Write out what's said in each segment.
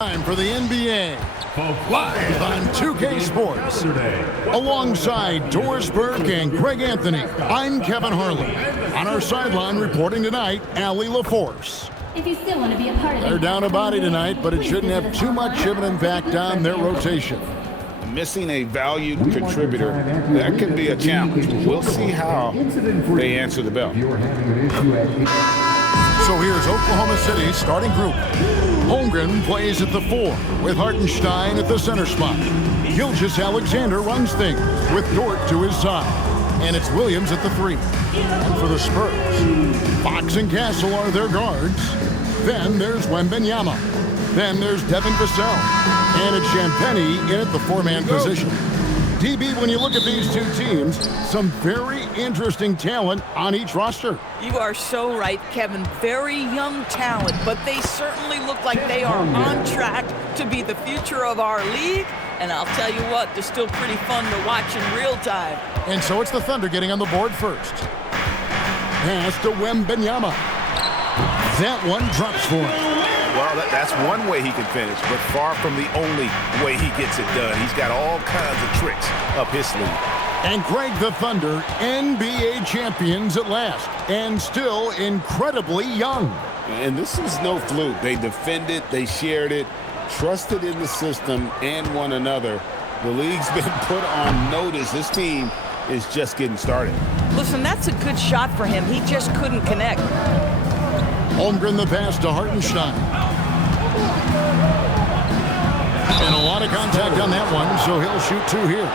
Time for the NBA, live on 2K Sports. Alongside Dorsberg and Greg Anthony, I'm Kevin Harlan. On our sideline reporting tonight, Allie LaForce. If you still want to be a part of They're down a body tonight, but it shouldn't have too much of an impact on their rotation. Missing a valued contributor, that could be a challenge. We'll see how they answer the bell. So here's Oklahoma City's starting group. Holmgren plays at the 4 with Hartenstein at the center spot. Gilgeous-Alexander runs things with Dort to his side. And it's Williams at the 3. And for the Spurs, Fox and Castle are their guards. Then there's Wembanyama. Then there's Devin Vassell. And it's Champagnie in at the 4-man position. DB, when you look at these two teams, some very interesting talent on each roster. You are so right, Kevin. Very young talent, but they certainly look like they are on track to be the future of our league. And I'll tell you what, they're still pretty fun to watch in real time. And so it's the Thunder getting on the board first. Pass to Wembanyama. That one drops for him. Well, that's one way he can finish, but far from the only way he gets it done. He's got all kinds of tricks up his sleeve. And Greg, the Thunder, NBA champions at last, and still incredibly young. And this is no fluke. They defended, they shared it, trusted in the system and one another. The league's been put on notice. This team is just getting started. Listen, that's a good shot for him. He just couldn't connect. Holmgren the pass to Hartenstein. And a lot of contact on that one, so he'll shoot 2 here.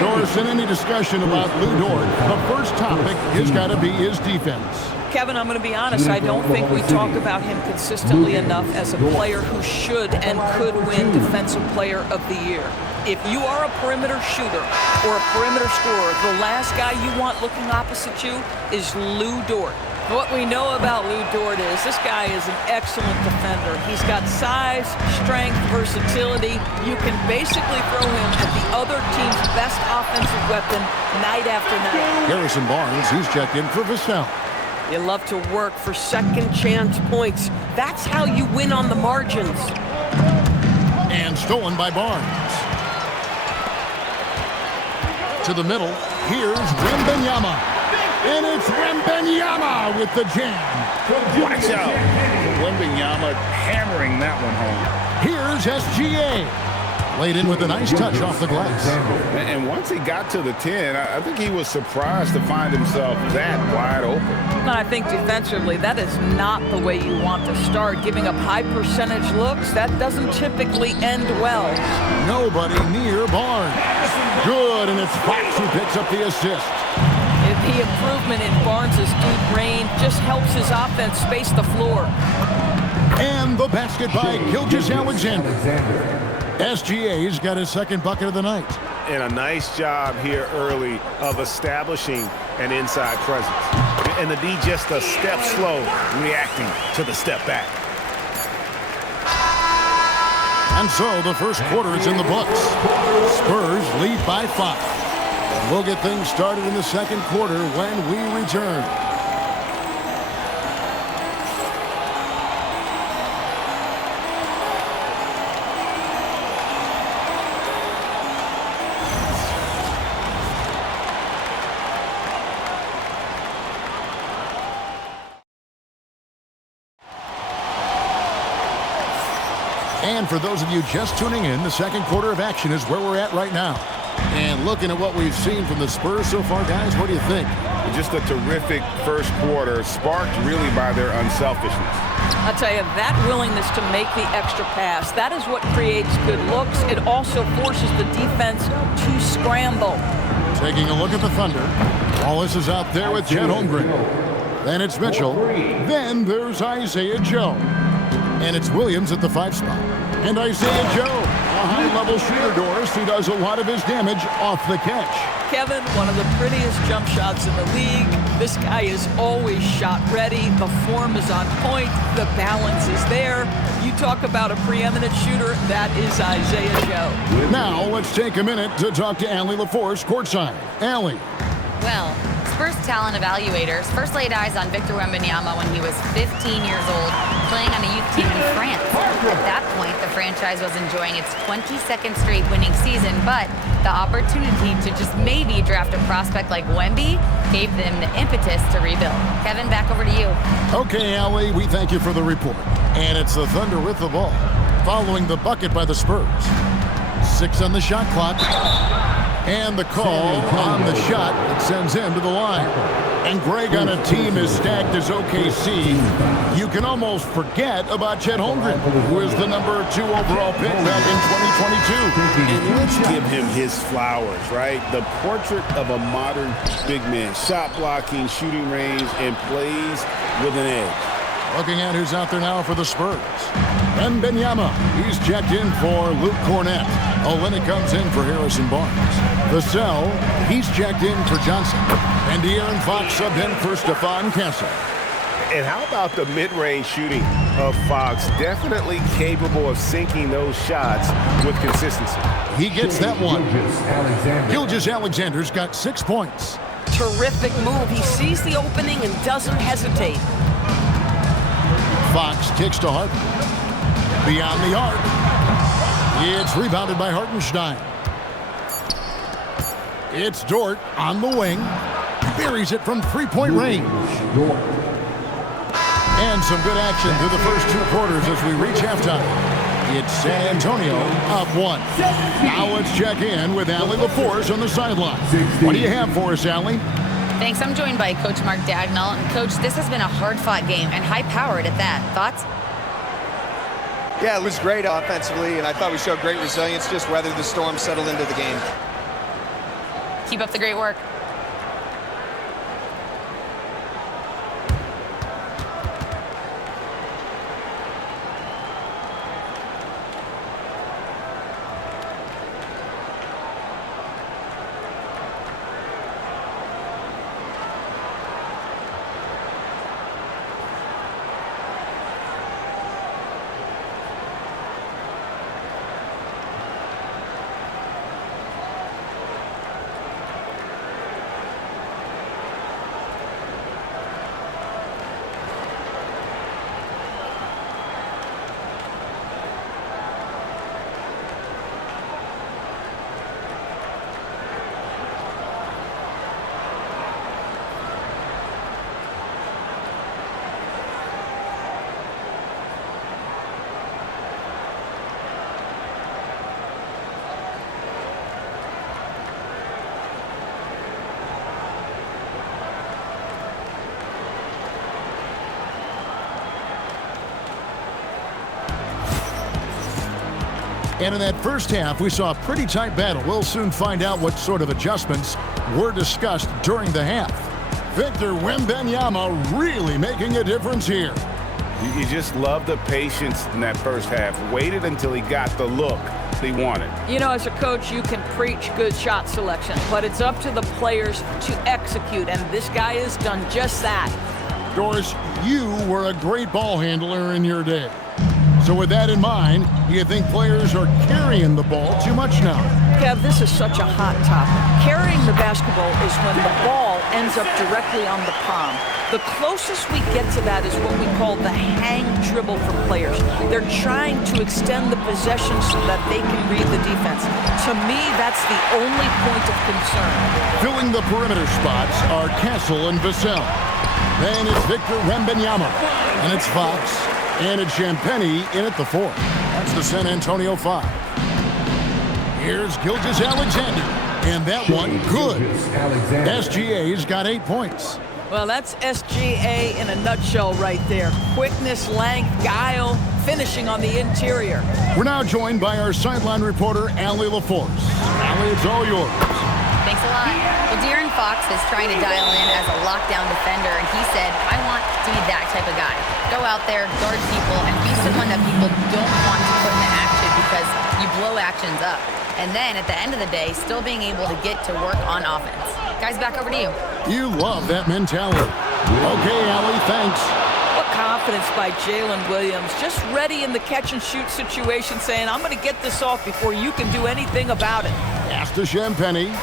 Doris, in any discussion about Lou Dort, the first topic has got to be his defense. Kevin, I'm going to be honest, I don't think we talk about him consistently enough as a player who should and could win Defensive Player of the Year. If you are a perimeter shooter or a perimeter scorer, the last guy you want looking opposite you is Lou Dort. What we know about Lou Dort is this guy is an excellent defender. He's got size, strength, versatility. You can basically throw him at the other team's best offensive weapon night after night. Harrison Barnes, he's checked in for Vassell. You love to work for second chance points. That's how you win on the margins. And stolen by Barnes. To the middle, here's Wembanyama. And it's Wembanyama with the jam. Watch out. Wembanyama hammering that one home. Here's SGA. Laid in with a nice touch off the glass. And once he got to the 10, I think he was surprised to find himself that wide open. I think defensively, that is not the way you want to start. Giving up high percentage looks, that doesn't typically end well. Nobody near Barnes. Good, and it's Fox who picks up the assist. The improvement in Barnes' deep range just helps his offense space the floor. And the basket by Gilgeous-Alexander. SGA's got his second bucket of the night. And a nice job here early of establishing an inside presence. And the D just a step slow, reacting to the step back. And so the first quarter is in the books. Spurs lead by 5. We'll get things started in the second quarter when we return. And for those of you just tuning in, the second quarter of action is where we're at right now. And looking at what we've seen from the Spurs so far, guys, what do you think? Just a terrific first quarter, sparked really by their unselfishness. I'll tell you, that willingness to make the extra pass, that is what creates good looks. It also forces the defense to scramble. Taking a look at the Thunder. Wallace is out there with Chet Holmgren. Then it's Mitchell. Then there's Isaiah Joe. And it's Williams at the 5 spot. And Isaiah Joe, a high-level shooter, Doris, who does a lot of his damage off the catch. Kevin, one of the prettiest jump shots in the league. This guy is always shot ready. The form is on point. The balance is there. You talk about a preeminent shooter, that is Isaiah Joe. Now let's take a minute to talk to Allie LaForce courtside. Allie. Well, Spurs talent evaluators first laid eyes on Victor Wembanyama when he was 15 years old, playing on a youth team in France. At that point, the franchise was enjoying its 22nd straight winning season, but the opportunity to just maybe draft a prospect like Wemby gave them the impetus to rebuild. Kevin, back over to you. Okay, Allie, we thank you for the report. And it's the Thunder with the ball, following the bucket by the Spurs. 6 on the shot clock. And the call on the shot that sends him to the line. And Greg, on a team as stacked as OKC, you can almost forget about Chet Holmgren, who is the number 2 overall pick back in 2022. And let's give him his flowers, right? The portrait of a modern big man. Shot blocking, shooting range, and plays with an edge. Looking at who's out there now for the Spurs. Wembanyama, he's checked in for Luke Cornett. Olynyk comes in for Harrison Barnes. Vassell, he's checked in for Johnson. And De'Aaron Fox subbed in for Stephon Castle. And how about the mid-range shooting of Fox? Definitely capable of sinking those shots with consistency. He gets that one. Gilgeous-Alexander's got 6 points. Terrific move. He sees the opening and doesn't hesitate. Fox kicks to Harden. Beyond the arc. It's rebounded by Hartenstein. It's Dort on the wing. Buries it from three-point range. And some good action through the first 2 quarters as we reach halftime. It's San Antonio up 1. Now let's check in with Allie LaForce on the sideline. What do you have for us, Allie? Thanks. I'm joined by Coach Mark Dagnall. And Coach, this has been a hard-fought game and high-powered at that. Thoughts? Yeah, it was great offensively, and I thought we showed great resilience, just weathered the storm, settled into the game. Keep up the great work. And in that first half, we saw a pretty tight battle. We'll soon find out what sort of adjustments were discussed during the half. Victor Wembanyama really making a difference here. You just love the patience in that first half. Waited until he got the look he wanted. You know, as a coach, you can preach good shot selection, but it's up to the players to execute, and this guy has done just that. Doris, you were a great ball handler in your day. So with that in mind, do you think players are carrying the ball too much now? Kev, this is such a hot topic. Carrying the basketball is when the ball ends up directly on the palm. The closest we get to that is what we call the hang dribble for players. They're trying to extend the possession so that they can read the defense. To me, that's the only point of concern. Filling the perimeter spots are Castle and Vassell. Then it's Victor Wembanyama. And it's Fox. And it's Champagnie in at the 4. That's the San Antonio 5. Here's Gilgeous-Alexander. And that one, good. SGA's got 8 points. Well, that's SGA in a nutshell right there. Quickness, length, guile, finishing on the interior. We're now joined by our sideline reporter, Allie LaForce. Allie, it's all yours. Thanks a lot. Well, De'Aaron Fox is trying to dial in as a lockdown defender, and he said, I want to be that type of guy. Go out there, guard people, and be someone that people don't want to put into action because you blow actions up. And then, at the end of the day, still being able to get to work on offense. Guys, back over to you. You love that mentality. Okay, Allie, thanks. What confidence by Jalen Williams. Just ready in the catch-and-shoot situation, saying, I'm going to get this off before you can do anything about it. Pass to Champagnie.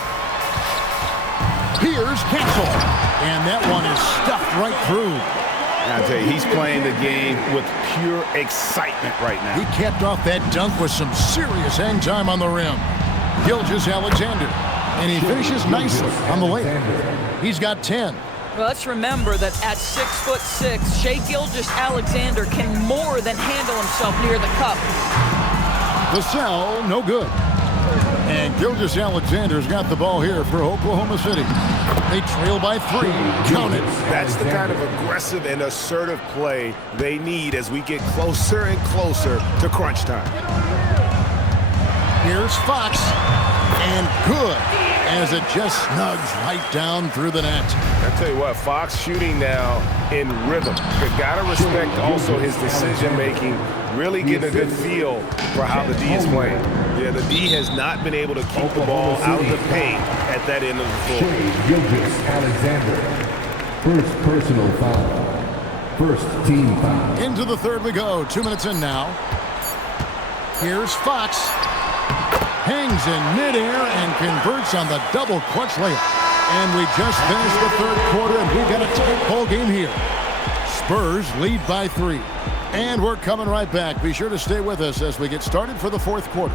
Here's Cancel. And that one is stuffed right through. I tell you, he's playing the game with pure excitement right now. He capped off that dunk with some serious hang time on the rim. Gilgeous-Alexander. And he finishes nicely on the layup. He's got 10. Well, let's remember that at 6'6", Shai Gilgeous-Alexander can more than handle himself near the cup. The sell, no good. And Gilgeous-Alexander's got the ball here for Oklahoma City. They trail by 3. Count it. That's the kind of aggressive and assertive play they need as we get closer and closer to crunch time. Here's Fox. And good, as it just snugs right down through the net. I tell you what, Fox shooting now in rhythm. You got to respect also his decision-making, really getting a good feel for how the D is playing. Yeah, the D has not been able to keep the ball out of the paint at that end of the floor. Gilgeous-Alexander, first personal foul, first team foul. Into the third we go, 2 minutes in now. Here's Fox. Hangs in midair and converts on the double clutch layup. And we just finished the third quarter, and we've got a tight ball game here. Spurs lead by 3. And we're coming right back. Be sure to stay with us as we get started for the fourth quarter.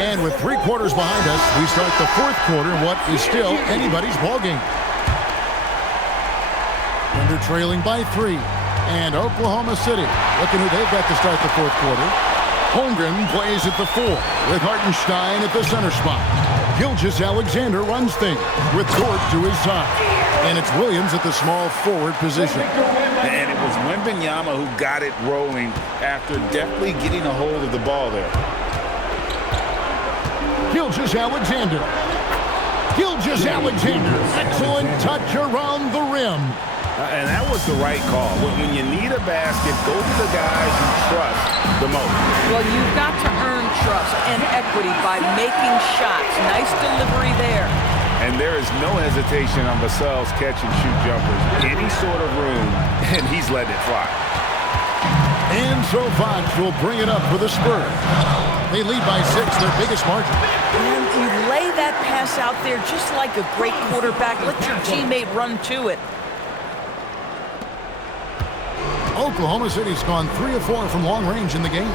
And with 3 quarters behind us, we start the fourth quarter in what is still anybody's ball game. Under trailing by 3. And Oklahoma City looking who they've got to start the fourth quarter. Holmgren plays at the 4 with Hartenstein at the center spot. Gilgeous-Alexander runs things with Dort to his side. And it's Williams at the small forward position. And it was Wembanyama who got it rolling after definitely getting a hold of the ball there. Gilgeous-Alexander. Gilgeous-Alexander. Excellent touch around the rim. And that was the right call. When you need a basket, go to the guys you trust the most. Well, you've got to earn trust and equity by making shots. Nice delivery there. And there is no hesitation on Vassell's catch-and-shoot jumpers. Any sort of room, and he's letting it fly. And so Fox will bring it up for the Spurs. They lead by 6, their biggest margin. And you lay that pass out there just like a great quarterback. Let your teammate run to it. Oklahoma City's gone 3 of 4 from long range in the game.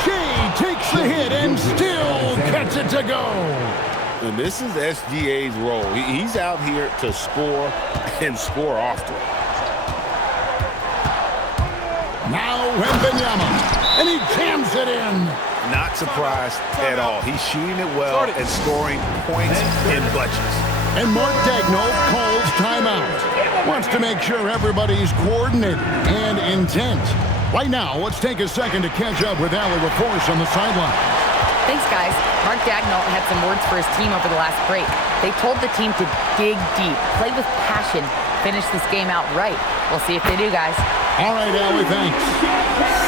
Shai takes the hit and still gets it to go. And this is SGA's role. He's out here to score and score often. Now Wembanyama, and he jams it in. Not surprised at all. He's shooting it well and scoring points in bunches. And Mark Daigneault calls timeout. Wants to make sure everybody's coordinated and intent. Right now, let's take a second to catch up with Allie LaForce on the sideline. Thanks, guys. Mark Daigneault had some words for his team over the last break. They told the team to dig deep, play with passion, finish this game out right. We'll see if they do, guys. All right, Allie, thanks.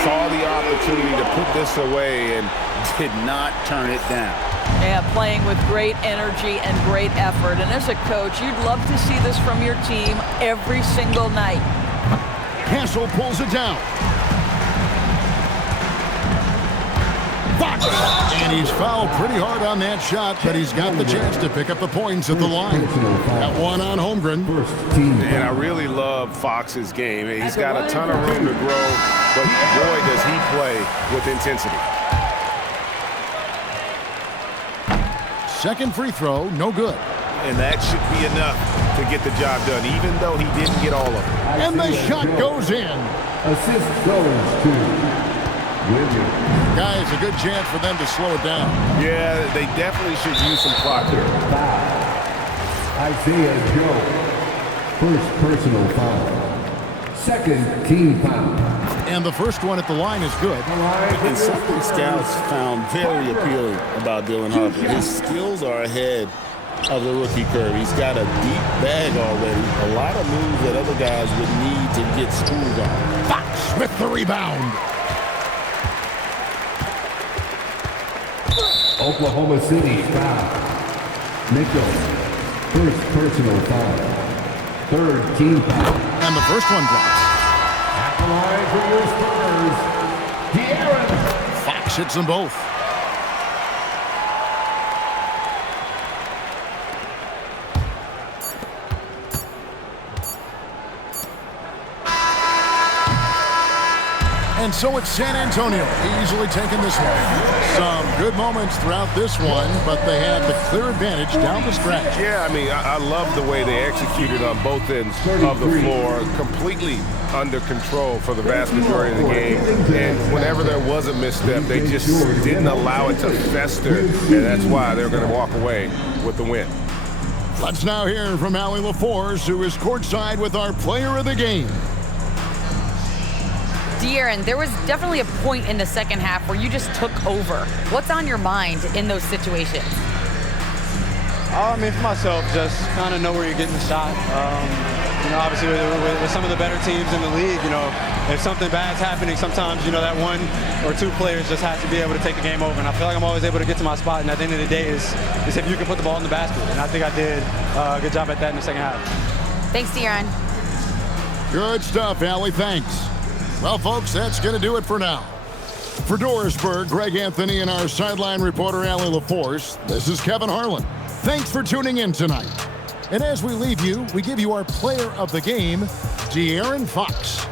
Saw the opportunity to put this away and did not turn it down. Yeah, playing with great energy and great effort. And as a coach, you'd love to see this from your team every single night. Castle pulls it down. Fox! And he's fouled pretty hard on that shot, but he's got the chance to pick up the points at the line. Got one on Holmgren. And I really love Fox's game. He's got a ton of room to grow, but boy, does he play with intensity. Second free throw, no good. And that should be enough to get the job done, even though he didn't get all of it. And the shot goes in. Assist goes to Williams. Guys, a good chance for them to slow it down. Yeah, they definitely should use some clock here. Isaiah Joe, first personal foul. Second team foul. And the first one at the line is good. And something scouts found very appealing about Dylan Harper. His skills are ahead of the rookie curve. He's got a deep bag already. A lot of moves that other guys would need to get schooled on. Fox with the rebound. Oklahoma City foul. Mitchell, first personal foul. Third team foul. And the first one drops. the line for your Spurs, De'Aaron. Fox hits them both. And so it's San Antonio easily taking this one. Some good moments throughout this one, but they had the clear advantage down the stretch. Yeah, I mean, I love the way they executed on both ends of the floor, completely under control for the vast majority of the game. And whenever there was a misstep, they just didn't allow it to fester, and that's why they're going to walk away with the win. Let's now hear from Allie LaForce, who is courtside with our player of the game. De'Aaron, there was definitely a point in the second half where you just took over. What's on your mind in those situations? I mean, for myself, just kind of know where you're getting the shot. You know, obviously with some of the better teams in the league, you know, if something bad's happening, sometimes, you know, that one or two players just have to be able to take the game over. And I feel like I'm always able to get to my spot. And at the end of the day is if you can put the ball in the basket. And I think I did a good job at that in the second half. Thanks, De'Aaron. Good stuff, Allie. Thanks. Well, folks, that's going to do it for now. For Dorisburg, Greg Anthony, and our sideline reporter, Allie LaForce, this is Kevin Harlan. Thanks for tuning in tonight. And as we leave you, we give you our player of the game, De'Aaron Fox.